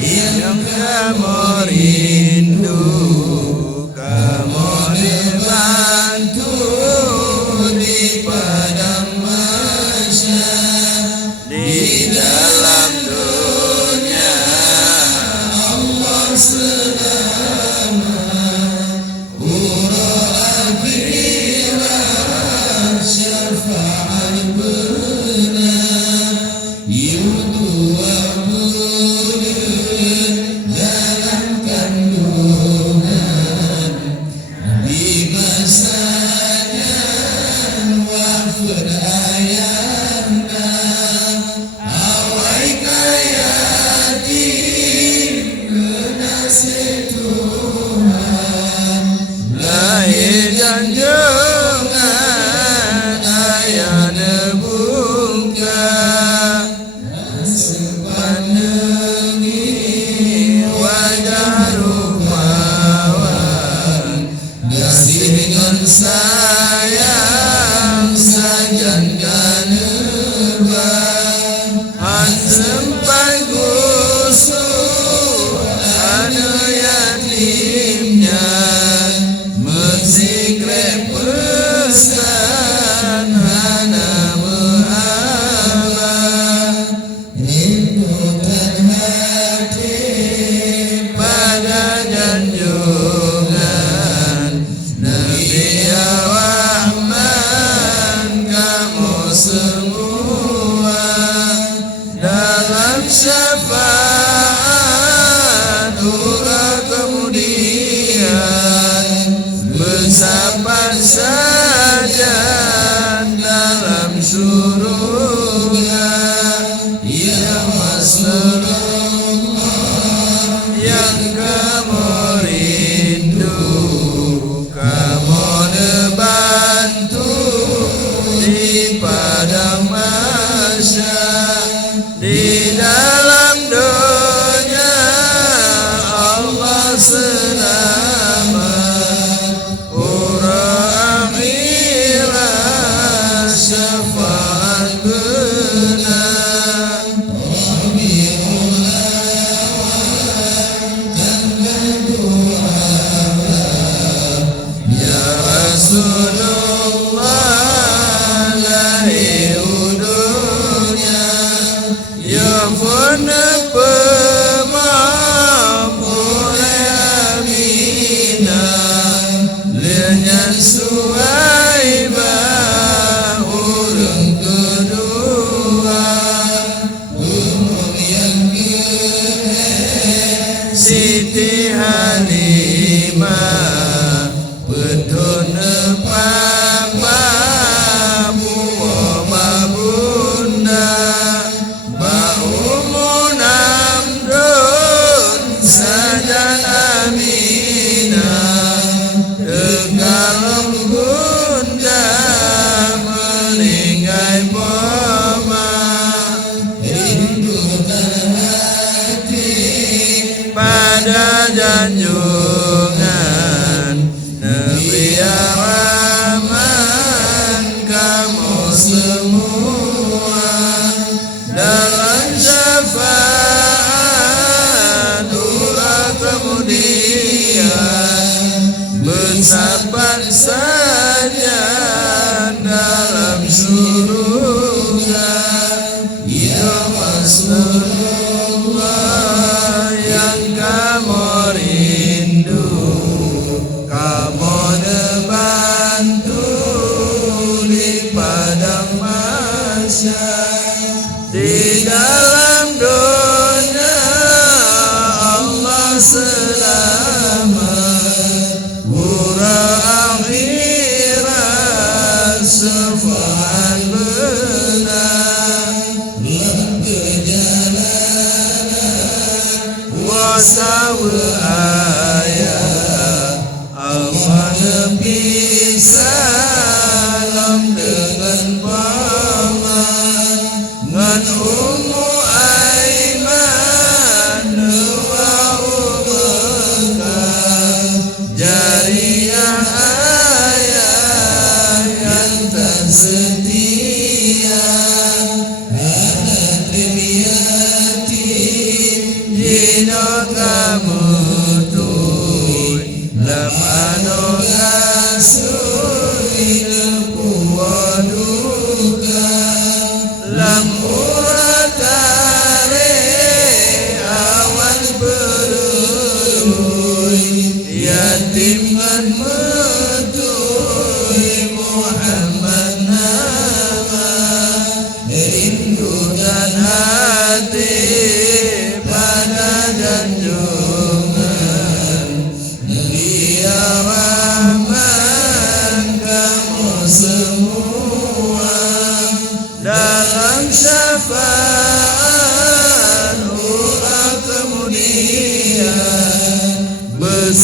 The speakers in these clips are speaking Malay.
yang kamu rindu, kamu dibantu di padang mahsyar. Di dalam dunia Allah selamat, huruf akhirat syafaat benar. Yudu abudun dalam kandungan, di masanya wafud ayanda. Awai kayatim kenasih Tuhan, lahir dan jungan ayah nebuka. Sepanengi wajah rupawan, kasih dengan sayang sajan ganeban. Sempai gusur anu yatimnya, menzikrek pesan hana mehabah. Rindukan hati pada junjungan Nabi Rahman, kamu semua dalam syafaat hura kemudian, bersabar saja dalam surga. Ya Rasulullah yang kamu rindu, kamu dibantu di padang mahsyar. Di dalam dunia Allah selamat, huruf akhirat syafaat benar. Ya Rasulullah lahir dunia, ya pun pemamulai Aminah, lenyan Suhaibah urung kedua, umum yang Siti Halimah, betul papa buwa bunda, baumun amrun sajan Aminah, dekalong bunda meninggai boma. Rindukan hati pada junjungan Nabi Rahman, kamu semua dalam syafaat hura kemudian, bersabar saja dalam surga. Ya Rasulullah yang kamu rindu, kamu dibantu di padang mahsyar. Di dalam dunia Allah selamat, huruf akhirat syafaat benar. Dalam perjalanan wasawa ayat Allah lebih salam dengan paman, ngan Ummu Aiman wa Ummah, jariyah ayah yang tak setia, anak dunia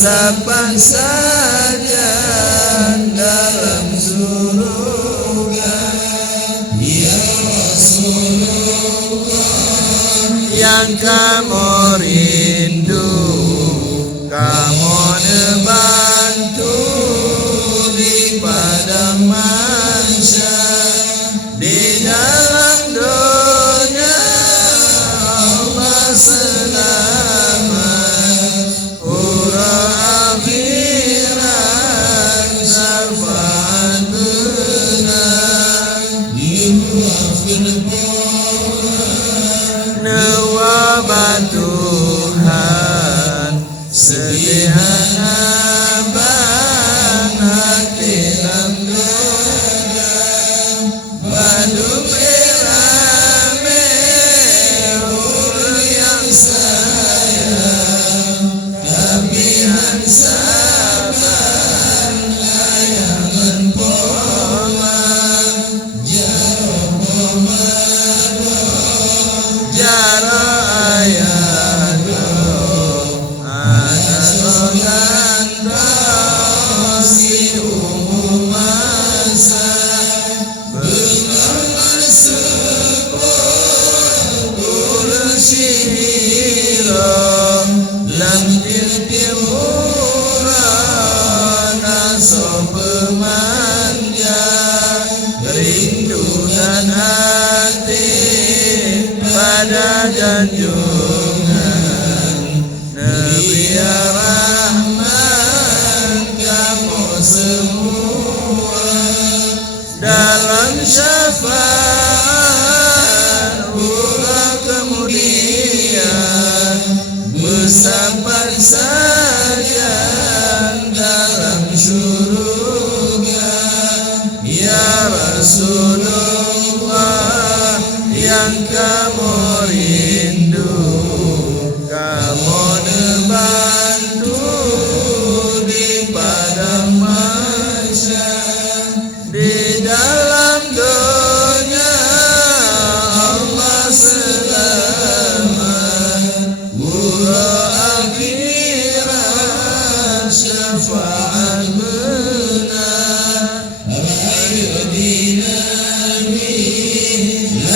bersabar saja dalam surga. Ya Rasulullah, yang kamu rindu, kamu bantu di padang mahsyar. Di dalam dunia Allah selamat, ura akhirat syafaat benar. Nawabat Tuhan sederhana ban hati dalam doa. Badu berame hur yang sayang, tabian sabar layangan pola. Jaro ayat si umum masa benar sepuluh kursi lam tirtimura naso pemanja rindu dan hati pada junjungan Nabi Rahman. Kamu semua dalam syafaat ura kemudian bersabar saja dalam surga. Ya Rasulullah, yang kamu rindu, kamu bantu di padang mahsyar. Di dalam dunia Allah selamat, ura akhirat syafaat benar.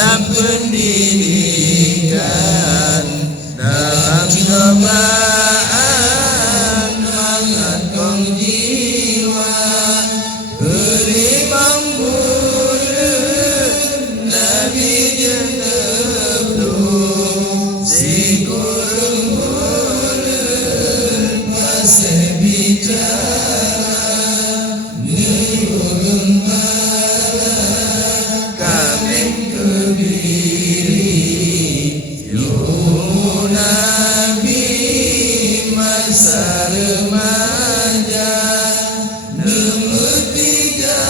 Dalam pendidikan, dalam cobaan mengandung jiwa, berimam bulan Nabi jeneblu, si kurung bulan masih bicara, nurun malam kami kebiri. Nabi masa remaja nemetiga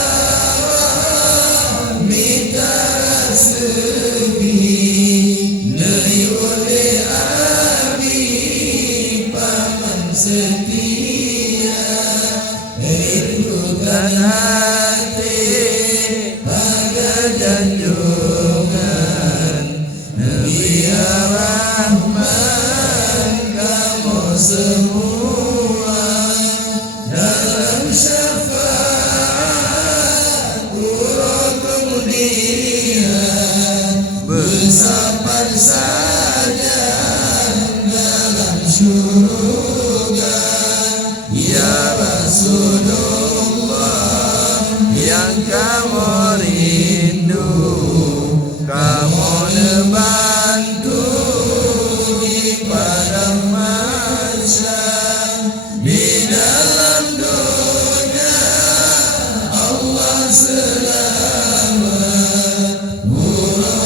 mitara sepi nai oleh abi paman setia rindukan hati pada junjungan Nabi Rahman. Kamu semua dalam syafaat ura kemudian bersabar saja dalam surga. Ya Rasulullah, yang kamu rindu, kamu bantu di padang mahsyar. Di dalam dunia Allah selamat, ura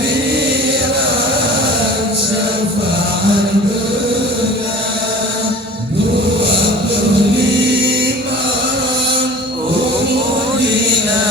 akhirat syafaat benar. 25 umur hina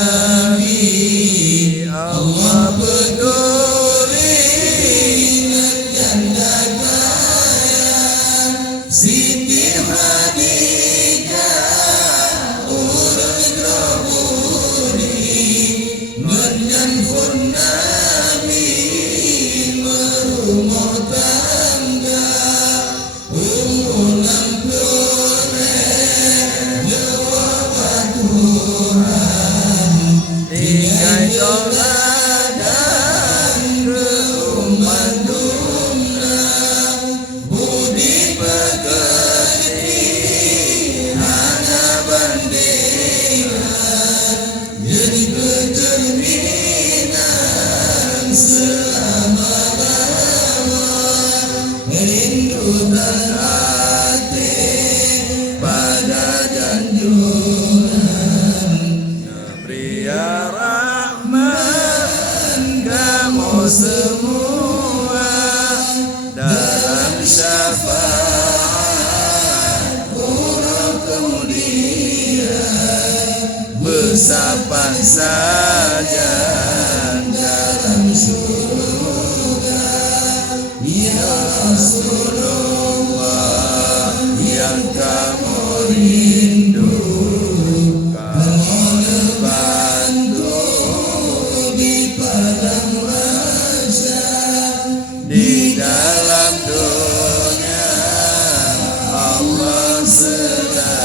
Rasulullah yang kamu rindu, kamu bantu di padang mahsyar. Di dalam dunia Allah sedang